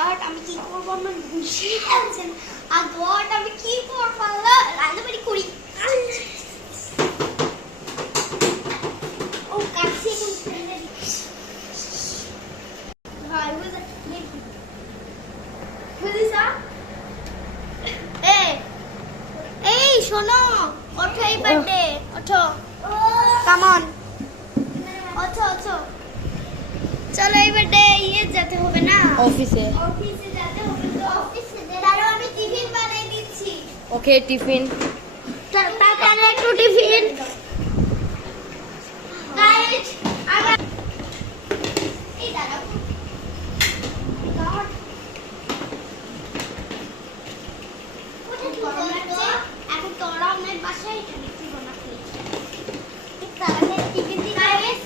god আমি কি করব আমার বুঝি টেনশন আর গড আমি কি করব রান্নাবাড়ি করি ও কাছে কোন ফ্রেন্ডে ভাই বুঝা বুঝিসা এই শোনো ওঠো এই বার্থডে ওঠো কাম অন ওঠো ওঠো চলো এই বার্থডে যেতে হবে না অফিসে যেতে হবে তো অফিসে দাঁড়াও আমি টিফিন বানাই দিচ্ছি ওকে টিফিন তাড়াতাড়ি একটু টিফিন গাইস আবার এই দাঁড়াও এখন তোরা আমার বাসায় এখানে কি বানাচ্ছি তাড়াতাড়ি টিফিন দিই গাইস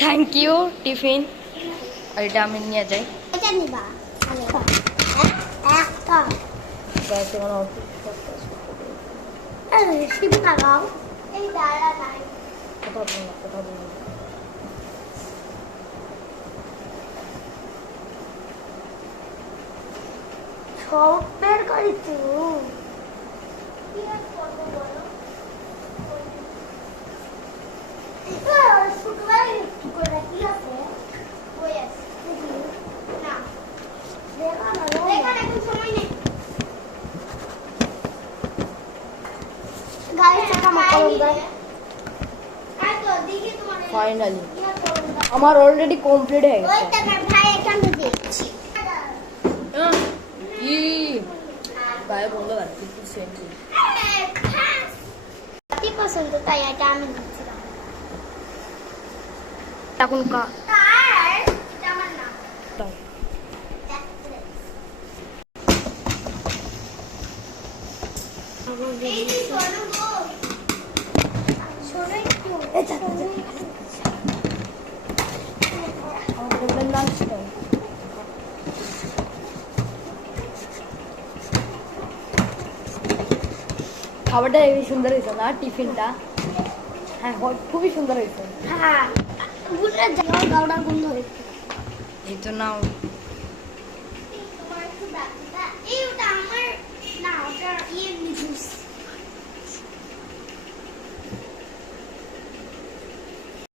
থ্যাংক ইউ টিফিন আর এটা আমি নিয়ে যাই এটা নিবা একটা গ্যাস এখানে শিব লাগাও এই দাঁড়া নাই কথা বলুন সব বের করেছি কি আর করবো বলো শুক্রবার কি করে কি আছে বই আছে না দেখা না এখন সময় নেই গাড়ি চাকা মাকালন গাড়ি আর তো দেখি তোমার ফাইনালি আমার অলরেডি কমপ্লিট হয়ে ওই গেছে টাকার ভাই এখান থেকে দিচ্ছি কি গায়ে বলতে পারে কিন্তু সেন্টি কি পছন্দ তাই এটা আমি দিচ্ছিলাম এখন কা তার এটা আমার না দাও এই যে শোনো গো শোনো একটু আমাদের লাঞ্চ টাইম খাবারটা হেবি সুন্দর হয়েছে না টিফিনটা হ্যাঁ খুবই সুন্দর হয়েছে হ্যাঁ বুঝলে যাও গাওড়া গন্ধ হয়েছে এই তো নাও তোমার একটু ব্যাগটা এই ওটা আমার না ওটা ইয়ে জুস